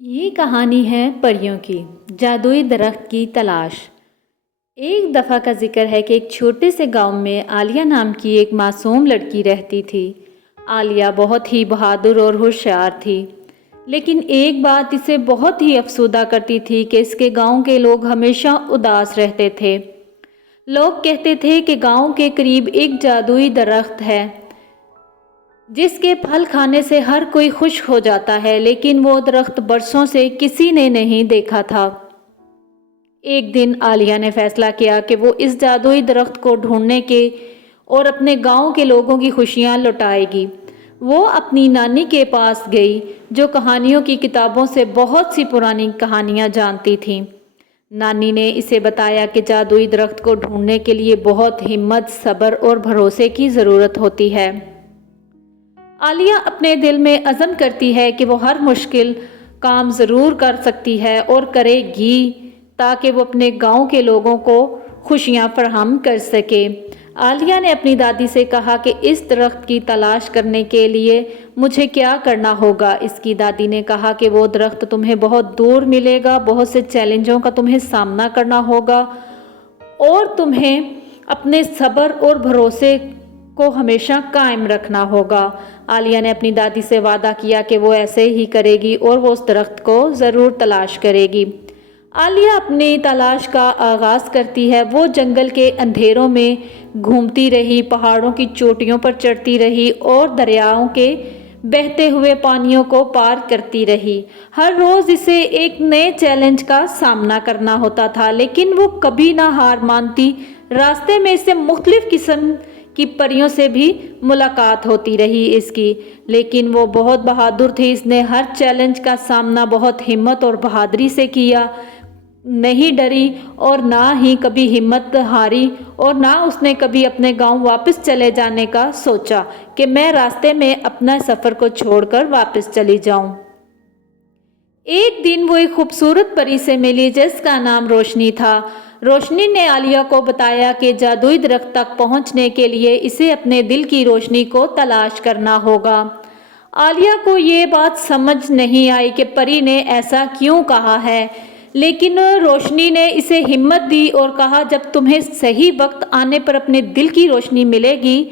یہ کہانی ہے پریوں کی جادوئی درخت کی تلاش۔ ایک دفعہ کا ذکر ہے کہ ایک چھوٹے سے گاؤں میں عالیہ نام کی ایک معصوم لڑکی رہتی تھی۔ عالیہ بہت ہی بہادر اور ہوشیار تھی، لیکن ایک بات اسے بہت ہی افسردہ کرتی تھی کہ اس کے گاؤں کے لوگ ہمیشہ اداس رہتے تھے۔ لوگ کہتے تھے کہ گاؤں کے قریب ایک جادوئی درخت ہے جس کے پھل کھانے سے ہر کوئی خوش ہو جاتا ہے، لیکن وہ درخت برسوں سے کسی نے نہیں دیکھا تھا۔ ایک دن عالیہ نے فیصلہ کیا کہ وہ اس جادوئی درخت کو ڈھونڈنے کے اور اپنے گاؤں کے لوگوں کی خوشیاں لٹائے گی۔ وہ اپنی نانی کے پاس گئی جو کہانیوں کی کتابوں سے بہت سی پرانی کہانیاں جانتی تھی۔ نانی نے اسے بتایا کہ جادوئی درخت کو ڈھونڈنے کے لیے بہت ہمت، صبر اور بھروسے کی ضرورت ہوتی ہے۔ عالیہ اپنے دل میں عزم کرتی ہے کہ وہ ہر مشکل کام ضرور کر سکتی ہے اور کرے گی تاکہ وہ اپنے گاؤں کے لوگوں کو خوشیاں فراہم کر سکے۔ عالیہ نے اپنی دادی سے کہا کہ اس درخت کی تلاش کرنے کے لیے مجھے کیا کرنا ہوگا۔ اس کی دادی نے کہا کہ وہ درخت تمہیں بہت دور ملے گا، بہت سے چیلنجوں کا تمہیں سامنا کرنا ہوگا اور تمہیں اپنے صبر اور بھروسے کو ہمیشہ قائم رکھنا ہوگا۔ عالیہ نے اپنی دادی سے وعدہ کیا کہ وہ ایسے ہی کرے گی اور وہ اس درخت کو ضرور تلاش کرے گی۔ عالیہ اپنی تلاش کا آغاز کرتی ہے۔ وہ جنگل کے اندھیروں میں گھومتی رہی، پہاڑوں کی چوٹیوں پر چڑھتی رہی اور دریاؤں کے بہتے ہوئے پانیوں کو پار کرتی رہی۔ ہر روز اسے ایک نئے چیلنج کا سامنا کرنا ہوتا تھا، لیکن وہ کبھی نہ ہار مانتی۔ راستے میں اسے مختلف قسم کی پریوں سے بھی ملاقات ہوتی رہی اس کی، لیکن وہ بہت بہادر تھی۔ اس نے ہر چیلنج کا سامنا بہت ہمت اور بہادری سے کیا، نہیں ڈری اور نہ ہی کبھی ہمت ہاری، اور نہ اس نے کبھی اپنے گاؤں واپس چلے جانے کا سوچا کہ میں راستے میں اپنا سفر کو چھوڑ کر واپس چلی جاؤں۔ ایک دن وہ ایک خوبصورت پری سے ملی جس کا نام روشنی تھا۔ روشنی نے عالیہ کو بتایا کہ جادوئی درخت تک پہنچنے کے لیے اسے اپنے دل کی روشنی کو تلاش کرنا ہوگا۔ عالیہ کو یہ بات سمجھ نہیں آئی کہ پری نے ایسا کیوں کہا ہے، لیکن روشنی نے اسے ہمت دی اور کہا جب تمہیں صحیح وقت آنے پر اپنے دل کی روشنی ملے گی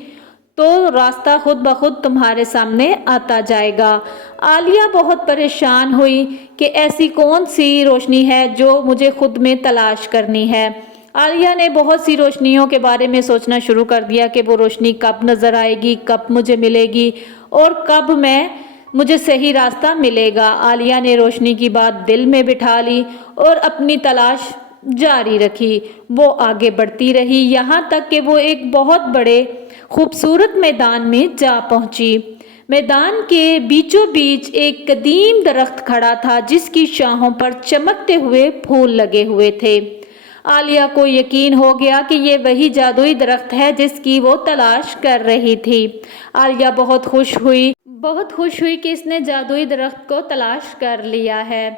تو راستہ خود بخود تمہارے سامنے آتا جائے گا۔ عالیہ بہت پریشان ہوئی کہ ایسی کون سی روشنی ہے جو مجھے خود میں تلاش کرنی ہے۔ عالیہ نے بہت سی روشنیوں کے بارے میں سوچنا شروع کر دیا کہ وہ روشنی کب نظر آئے گی، کب مجھے ملے گی اور کب مجھے صحیح راستہ ملے گا۔ عالیہ نے روشنی کی بات دل میں بٹھا لی اور اپنی تلاش جاری رکھی۔ وہ آگے بڑھتی رہی یہاں تک کہ وہ ایک بہت بڑے خوبصورت میدان میں جا پہنچی۔ میدان کے بیچوں بیچ ایک قدیم درخت کھڑا تھا جس کی شاخوں پر چمکتے ہوئے پھول لگے ہوئے تھے۔ عالیہ کو یقین ہو گیا کہ یہ وہی جادوئی درخت ہے جس کی وہ تلاش کر رہی تھی۔ عالیہ بہت خوش ہوئی کہ اس نے جادوئی درخت کو تلاش کر لیا ہے،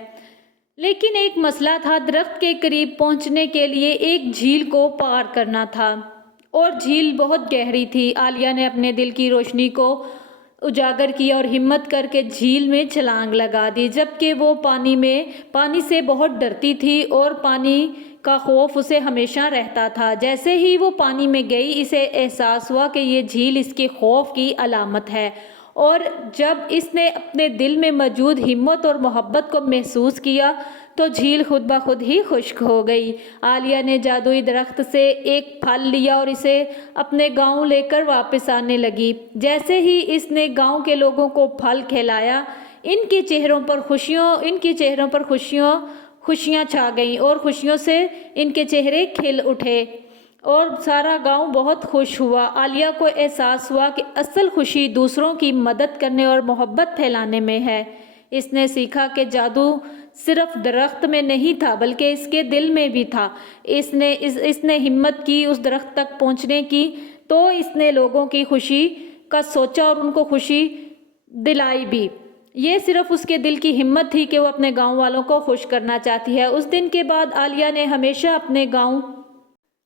لیکن ایک مسئلہ تھا۔ درخت کے قریب پہنچنے کے لیے ایک جھیل کو پار کرنا تھا اور جھیل بہت گہری تھی۔ عالیہ نے اپنے دل کی روشنی کو اجاگر کیا اور ہمت کر کے جھیل میں چھلانگ لگا دی، جبکہ وہ پانی سے بہت ڈرتی تھی اور پانی کا خوف اسے ہمیشہ رہتا تھا۔ جیسے ہی وہ پانی میں گئی اسے احساس ہوا کہ یہ جھیل اس کے خوف کی علامت ہے، اور جب اس نے اپنے دل میں موجود ہمت اور محبت کو محسوس کیا تو جھیل خود بخود ہی خشک ہو گئی۔ عالیہ نے جادوئی درخت سے ایک پھل لیا اور اسے اپنے گاؤں لے کر واپس آنے لگی۔ جیسے ہی اس نے گاؤں کے لوگوں کو پھل کھلایا، ان کے چہروں پر خوشیاں چھا گئیں اور خوشیوں سے ان کے چہرے کھل اٹھے اور سارا گاؤں بہت خوش ہوا۔ عالیہ کو احساس ہوا کہ اصل خوشی دوسروں کی مدد کرنے اور محبت پھیلانے میں ہے۔ اس نے سیکھا کہ جادو صرف درخت میں نہیں تھا بلکہ اس کے دل میں بھی تھا۔ اس نے ہمت کی اس درخت تک پہنچنے کی تو اس نے لوگوں کی خوشی کا سوچا اور ان کو خوشی دلائی بھی۔ یہ صرف اس کے دل کی ہمت تھی کہ وہ اپنے گاؤں والوں کو خوش کرنا چاہتی ہے۔ اس دن کے بعد عالیہ نے ہمیشہ اپنے گاؤں